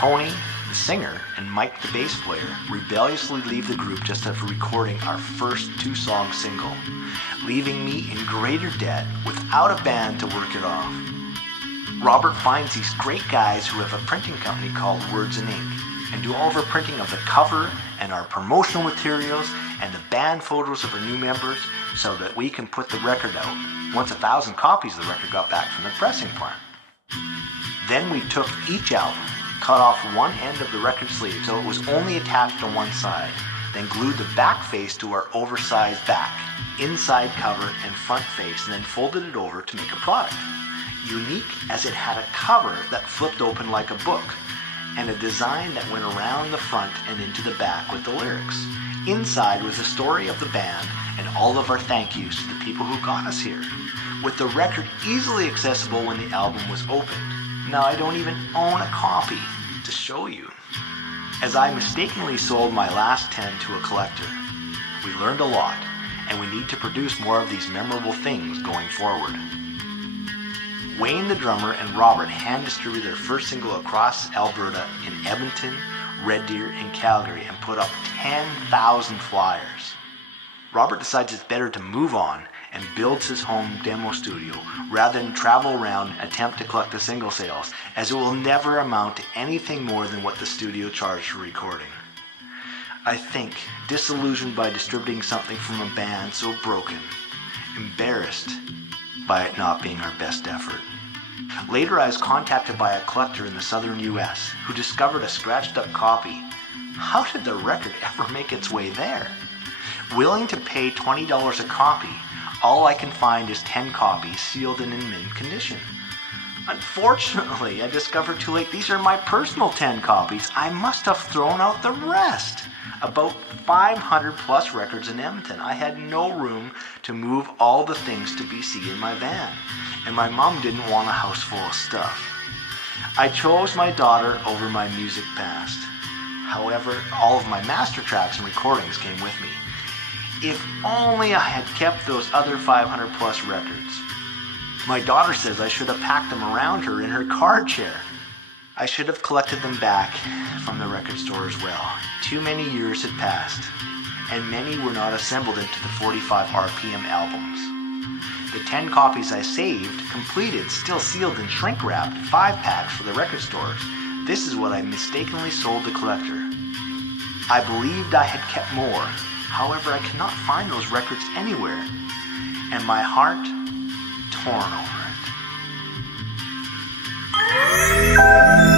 Tony, the singer, and Mike, the bass player, rebelliously leave the group just after recording our first two-song single, leaving me in greater debt without a band to work it off. Robert finds these great guys who have a printing company called Wurds and Inc. and do all of our printing of the cover and our promotional materials and the band photos of our new members so that we can put the record out once 1,000 copies of the record got back from the pressing plant. Then we took each album, cut off one end of the record sleeve so it was only attached on one side, then glued the back face to our oversized back, inside cover and front face, and then folded it over to make a product. Unique as it had a cover that flipped open like a book, and a design that went around the front and into the back with the lyrics. Inside was the story of the band and all of our thank yous to the people who got us here, with the record easily accessible when the album was opened. Now I don't even own a copy to show you. As I mistakenly sold my last 10 to a collector, we learned a lot, and we need to produce more of these memorable things going forward. Wayne the drummer and Robert hand distributed their first single across Alberta in Edmonton, Red Deer, and Calgary and put up 10,000 flyers. Robert decides it's better to move on and builds his home demo studio rather than travel around and attempt to collect the single sales, as it will never amount to anything more than what the studio charged for recording. I think, disillusioned by distributing something from a band so broken, embarrassed by it not being our best effort. Later I was contacted by a collector in the southern US who discovered a scratched up copy. How did the record ever make its way there? Willing to pay $20 a copy, all I can find is 10 copies sealed and in mint condition. Unfortunately, I discovered too late these are my personal 10 copies. I must have thrown out the rest. About 500 plus records in Edmonton. I had no room to move all the things to BC in my van, and my mom didn't want a house full of stuff. I chose my daughter over my music past. However, all of my master tracks and recordings came with me. If only I had kept those other 500 plus records. My daughter says I should have packed them around her in her car chair. I should have collected them back from the record store as well. Too many years had passed, and many were not assembled into the 45 RPM albums. The 10 copies I saved, completed, still sealed and shrink-wrapped, 5-packs for the record stores. This is what I mistakenly sold the collector. I believed I had kept more. However, I cannot find those records anywhere, and my heart torn over it.